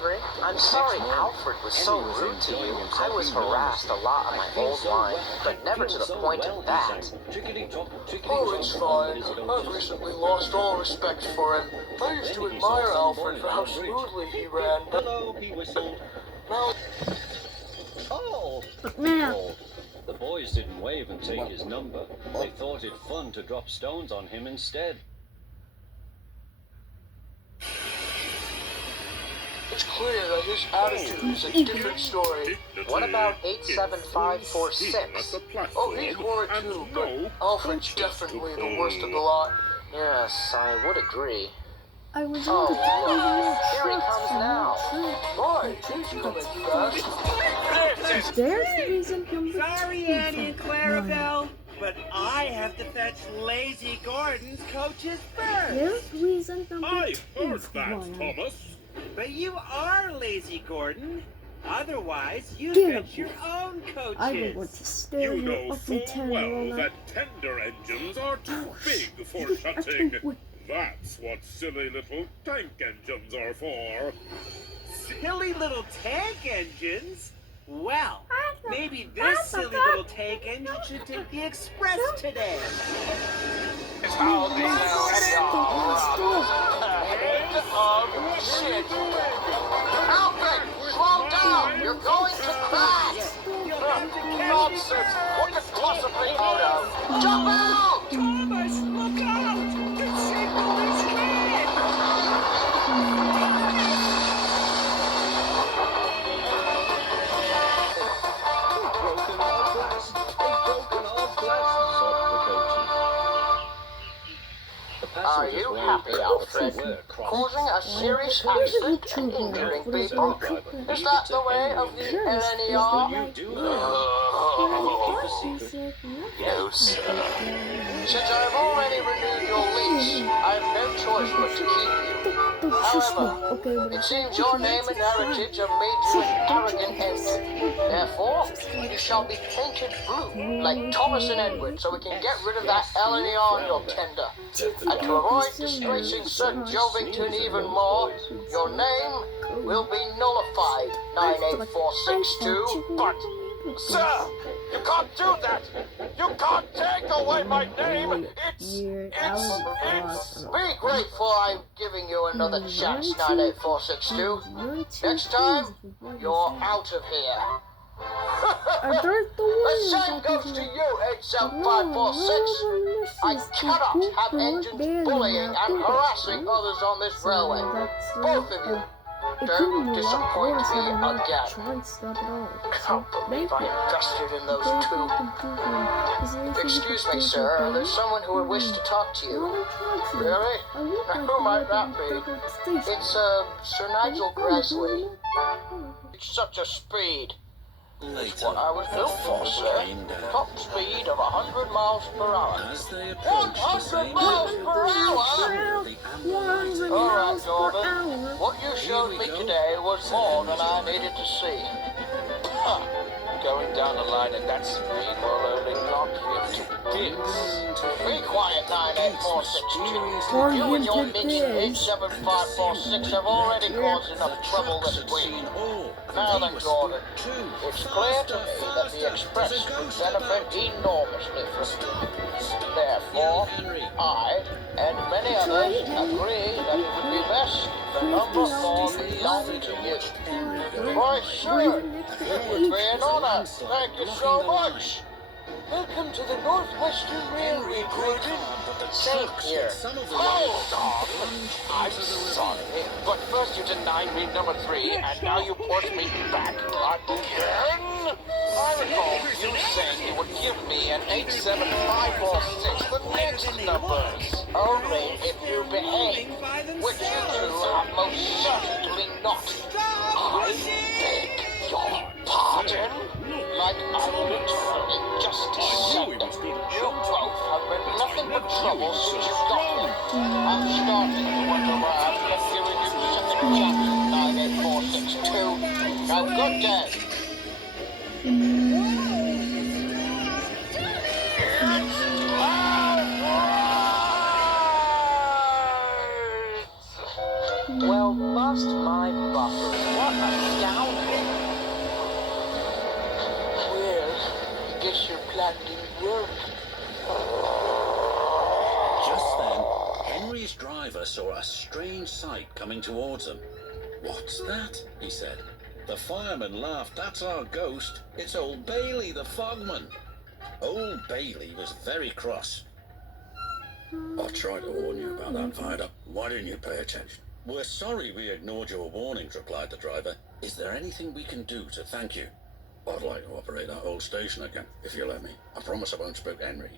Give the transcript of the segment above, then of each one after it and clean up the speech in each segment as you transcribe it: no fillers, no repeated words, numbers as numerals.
Henry. I'm sorry Alfred was so rude to you. I was harassed a lot on my old line, but never to the point of that. Oh, it's fine. I've recently lost all respect for him. I used to admire Alfred for how smoothly he ran, but Hello, he whistled. now... Oh! Now. The boys didn't wave and take his number. They thought it fun to drop stones on him instead. It's clear that his attitude is a different story. What about 87546? Oh, he's worried too, but Alfred's definitely the worst of the lot. Yes, I would agree. I was Oh, on the look, here he comes now. Boy, he's coming fast. There's reason number Sorry, 2. Annie and Clarabelle, but I have to fetch Lazy Gordon's coaches first. There's reason number 2. I heard that, Thomas. But you are Lazy Gordon. Otherwise, you Get fetch him. your own coaches. I don't want to stare You you know up full and tell well you that tender engines are too big for shutting. That's what silly little tank engines are for. Silly little tank engines? Well, maybe this silly little tank engine should take the express today. It's how they shit. Alfred, slow down! You're going to crash! Nonsense! What could possibly out of? Jump out! Thomas, look out! The signal is red! Broken our glass! They've broken our glass! Sobbed the coaches. The Are passengers you worried happy, that Alfred? were crossed. Causing a serious accident and injuring people? Is that the way of the LNER? You do know. Keep a secret. No, sir. Since I've already renewed your lease, I have no choice but to keep you. However, it seems your name and heritage have made you an arrogant ensign. Therefore, you shall be painted blue, like Thomas and Edward, so we can get rid of that LNER on your tender. And to avoid disgracing Sir Jovington even more, your name will be nullified, 98462. But, sir, you can't do that! You can't take away my name! It's... Be grateful I'm giving you another chance, 98462. Next time, you're out of here. The same goes to you, 87546. I cannot have engines bullying and harassing others on this railway. Both of you. Don't disappoint me again. Can't believe I invested in those two. Excuse me, sir. There's someone who would wish to talk to you. Really? Now, who might that be? It's, Sir Nigel Gresley. It's such a speed. It's what I was built for, sir. Top speed of 100 miles per hour. 100 miles per hour? Alright, Gordon. What you showed me today was more than I needed to see. Going down the line at that speed will only knock you to bits. Be quiet, 98462. You and your minced 87546 have already caused enough trouble this week. Now then, Gordon, it's clear to me that the Express would benefit enormously from you. Therefore, I and many others agree that it would be best if the number 4 belonged to you. Why, sure, it would be an honor. Thank you so much. Welcome to the Northwestern Railway, Gordon. Same here. Hold on! I'm sorry, but first you denied me number 3, and now you push me back again? I recall you saying you would give me an 87546 the next numbers. Only if you behave, which you two have most certainly not. I beg your pardon? Like I literally just said, you both have been nothing but trouble since you got here. I'm starting to wonder why I've kept giving you second chances, 98462. Now, good day. Well, bust my buffers. What a scoundrel. Well, I guess your plan didn't work. Just then, Henry's driver saw a strange sight coming towards them. "What's that?" he said. The fireman laughed. "That's our ghost. It's old Bailey, the fogman." Old Bailey was very cross. "I tried to warn you about that viaduct. Why didn't you pay attention?" "We're sorry we ignored your warnings," replied the driver. "Is there anything we can do to thank you?" "I'd like to operate that whole station again, if you let me. I promise I won't spook Henry."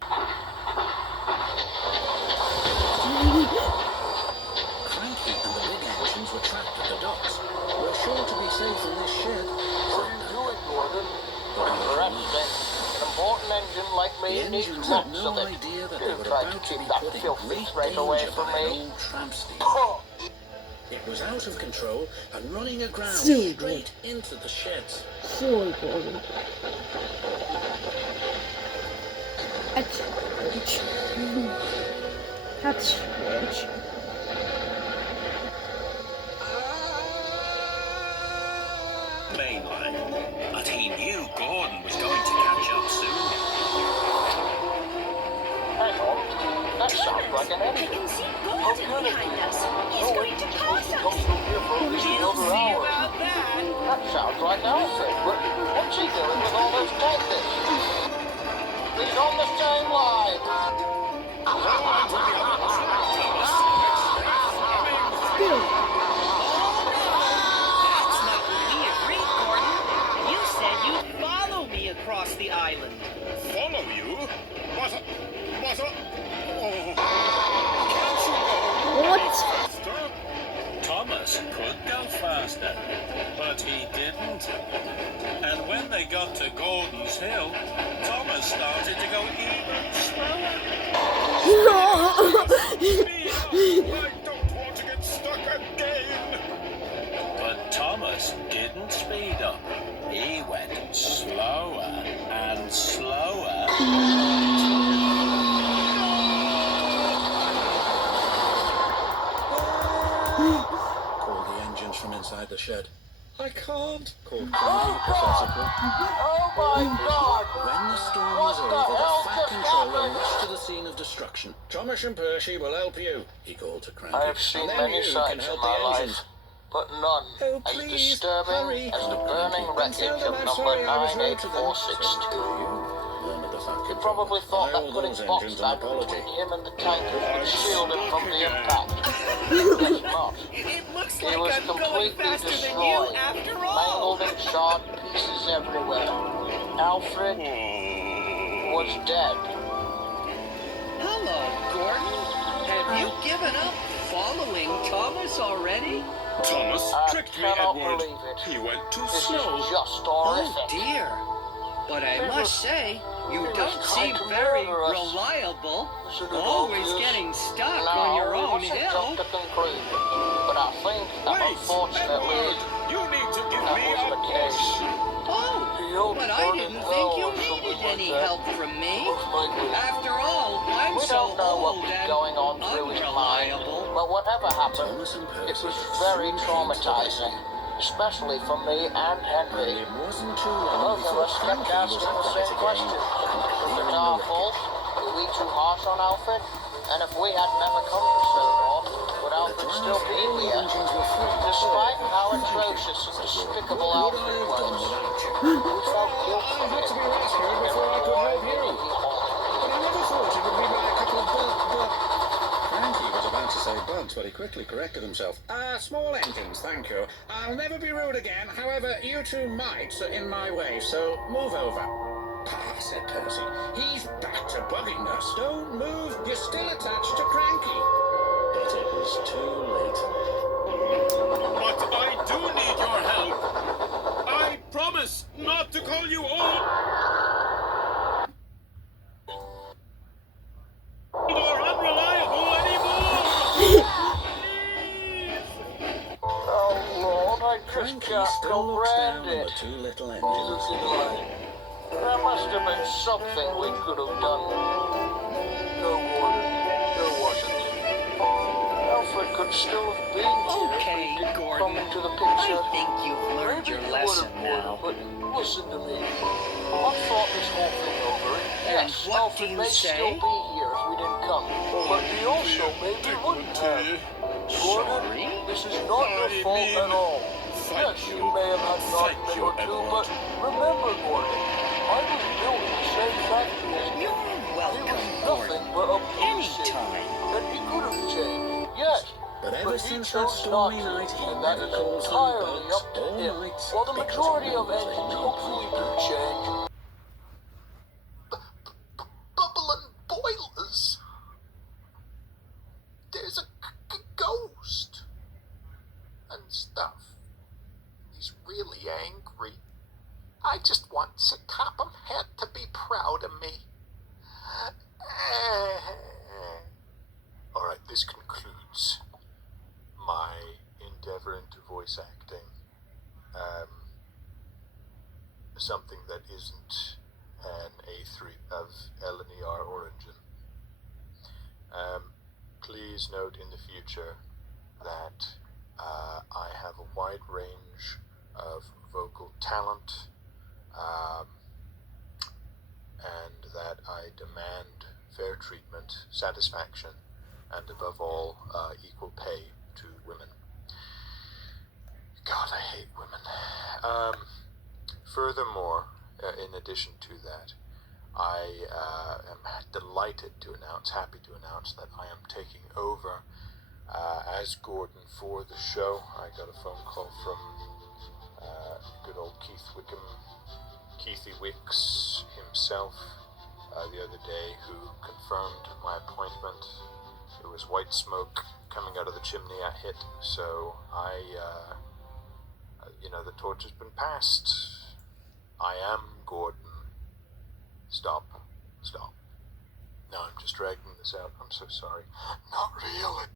Cranky and the big engines were trapped at the docks. "We're sure to be safe in this shed." What are you doing, Gordon? Perhaps then, an important engine like The me needs engines had lots no of it. idea that they You were tried to about to keep be that put in filthy great thread away danger from by an me. old tramp steam. Oh, It was out of control and running aground Silly straight into the sheds. Silly Gordon. Hatch. Hatch. Hatch. Mainline, but he knew Gordon was going to catch up soon. hang on. That sounds like an I engine. can see Gordon behind us. He's going to pass Come us. through here for at least another hour. About that. That sounds like Alfred, but what's he doing with all those tankers? He's on the same line. Bill. That's not what we agreed, Gordon. You said you'd follow me across the island. Follow you? What a... Oh. What? Stop. Thomas could go faster, but he didn't. And when they got to Gordon's Hill, Thomas started to go even slower. I don't want to get stuck again. But Thomas didn't speed up. He went slower and slower. Called the engines from inside the shed. "I can't," called Cranky pathetically. Oh my God! When the storm What was the over, hell the Fat just Controller happened? rushed to the scene of destruction. "Thomas and Percy will help you," he called to Cranky. I have seen "And then many you can sights in help my the life, engines." but none "Oh, as please, disturbing hurry," as the called burning Cranky. wreckage "Tell them of I'm number sorry I was rude to them." 98462. Murmured the Fat He Controller. probably thought "I that owe putting those box engines an back apology. between him and the tankers would shield him from the impact. Guess not. It looks He like was I'm going completely faster than you destroyed, after all. mangled and charred pieces everywhere. Alfred was dead. Hello, Gordon. Have you given up following Thomas already? Thomas I tricked me, cannot Edward. believe it. He went too This slow. is just Oh horrific. dear. But I must say, you he don't was seem trying to very murder us. reliable. Was it Always obvious? getting stuck No, on your we own mustn't hill. jump to conclusions. But I think that Wait, unfortunately Edward, you need to give that me was a the case. Oh, You'll but I burn didn't in think hell you or something needed like any that. help from me. Looks like we- After all, I'm We so don't know what old was and going on through his mind, unreliable. but whatever happened, Thomas and it Percy was soon very came to the traumatizing, especially for me and And Henry. it wasn't too long Both of before us kept Cranky was asking the upright same again question. and Was clearing it the our wreckage. fault? Were we too harsh on Alfred? And if we had never come to Sodor, would Alfred still be All the here? engines were free. Despite how Thank you, atrocious and said Gordon. despicable What would I Alfred have done was, without you? we felt guilt for I had to him. be rescued before I could help you. He haunted. But I never thought it would be by a couple of but... Cranky was about to say bugs, but he quickly corrected himself. Small engines, thank you. I'll never be rude again. However, you two mites are in my way, so move over. "Ah," said Percy. "He's back to bugging us. Don't move. You're still attached to Cranky." But it was too late. But I do need your help. I promise not to call you old or unreliable anymore. Please. Oh Lord, I just Cranky can't still looks down comprehend on it. the two little engines. There must have been something we could have done. No, Gordon, there wasn't. Alfred could could still have been here. Okay, If he didn't Gordon. come into the I picture. think you've learned Maybe your you lesson would have, now. but listen to me. I've thought this whole thing over, and yes, what Alfred do you may say? still be here if we didn't come. But he also maybe wouldn't have. Gordon, Sorry? this is not your fault at all. Yes, you may have had an argument or two, but remember, Gordon, I was building the same factory as you. You're He welcome, was Gordon. nothing but a pussy, Anytime. and he could have changed, yes. But ever But he since that chose stormy not to, night, he and that never is calls them entirely bugs up to all him. night. While the because majority he of knows they engines need hopefully do one. change. Bubbling boilers. There's a ghost and stuff. He's really angry. I just want Sir Topham Hatt to be proud of me. All right, this concludes my endeavor into voice acting. Something that isn't an A3 of lner origin. Please note in the future that I have a wide range of vocal talent, and that I demand fair treatment, satisfaction, and above all, equal pay to women. God, I hate women. Furthermore, in addition to that, I am delighted to announce, happy to announce that I am taking over as Gordon for the show. I got a phone call from good old Keithy Wicks himself the other day, who confirmed my appointment. It was white smoke coming out of the chimney I hit, so the torch has been passed. I am Gordon. Stop. No, I'm just dragging this out. I'm so sorry. Not really.